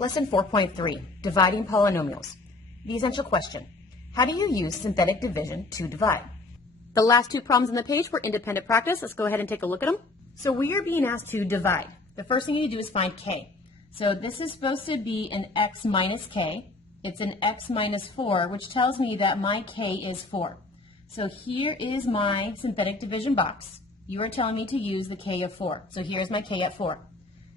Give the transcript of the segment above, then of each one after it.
Lesson 4.3, Dividing Polynomials. The essential question, how do you use synthetic division to divide? The last two problems on the page were independent practice. Let's go ahead and take a look at them. So we are being asked to divide. The first thing you need to do is find k. So this is supposed to be an x minus k. It's an x minus 4, which tells me that my k is 4. So here is my synthetic division box. You are telling me to use the k of 4. So here's my k at 4.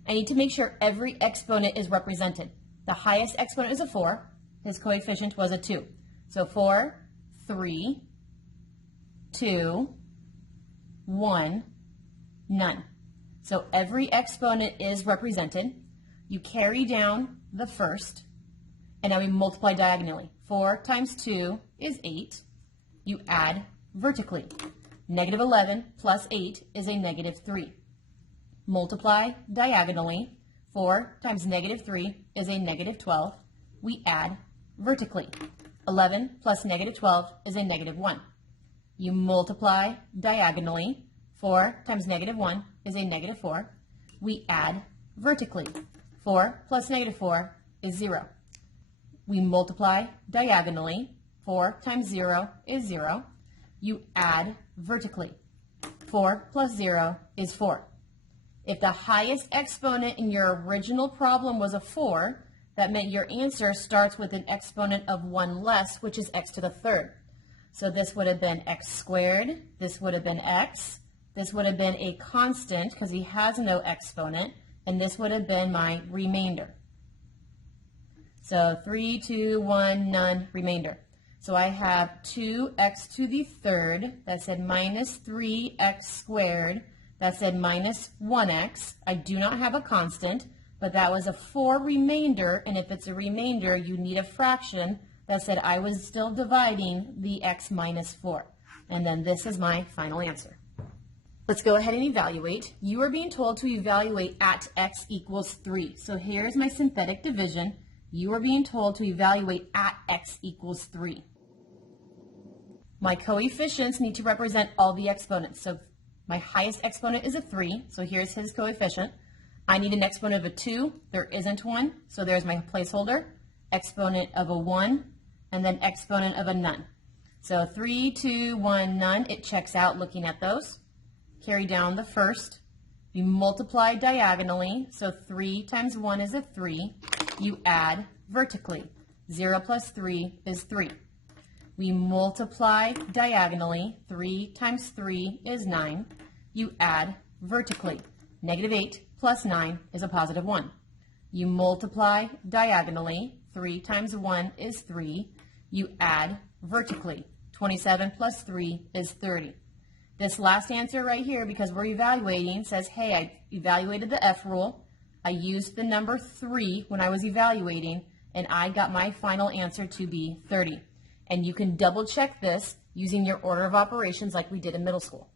I need to make sure every exponent is represented. The highest exponent is a 4. His coefficient was a 2. So 4, 3, 2, 1, none. So every exponent is represented. You carry down the first, and now we multiply diagonally. 4 times 2 is 8. You add vertically. Negative 11 plus 8 is a negative 3. Multiply diagonally. 4 times negative 3 is a negative 12. We add vertically. 11 plus negative 12 is a negative 1. You multiply diagonally. 4 times negative 1 is a negative 4. We add vertically. 4 plus negative 4 is 0. We multiply diagonally. 4 times 0 is 0. You add vertically. 4 plus 0 is 4. If the highest exponent in your original problem was a 4, that meant your answer starts with an exponent of 1 less, which is x to the third. So this would have been x squared, this would have been x, this would have been a constant because he has no exponent, and this would have been my remainder. So 3, 2, 1, none, remainder. So I have 2x to the third, that said minus 3x squared, that said minus 1x. I do not have a constant, but that was a 4 remainder, and if it's a remainder, you need a fraction that said I was still dividing the x minus 4. And then this is my final answer. Let's go ahead and evaluate. You are being told to evaluate at x equals 3. So here's my synthetic division. You are being told to evaluate at x equals 3. My coefficients need to represent all the exponents. So my highest exponent is a 3, so here's his coefficient. I need an exponent of a 2. There isn't one, so there's my placeholder. Exponent of a 1, and then exponent of a none. So 3, 2, 1, none. It checks out looking at those. Carry down the first. You multiply diagonally, so 3 times 1 is a 3. You add vertically. 0 plus 3 is 3. We multiply diagonally. 3 times 3 is 9. You add vertically. Negative 8 plus 9 is a positive 1. You multiply diagonally. 3 times 1 is 3. You add vertically. 27 plus 3 is 30. This last answer right here, because we're evaluating, says, hey, I evaluated the F rule. I used the number 3 when I was evaluating, and I got my final answer to be 30. And you can double check this using your order of operations like we did in middle school.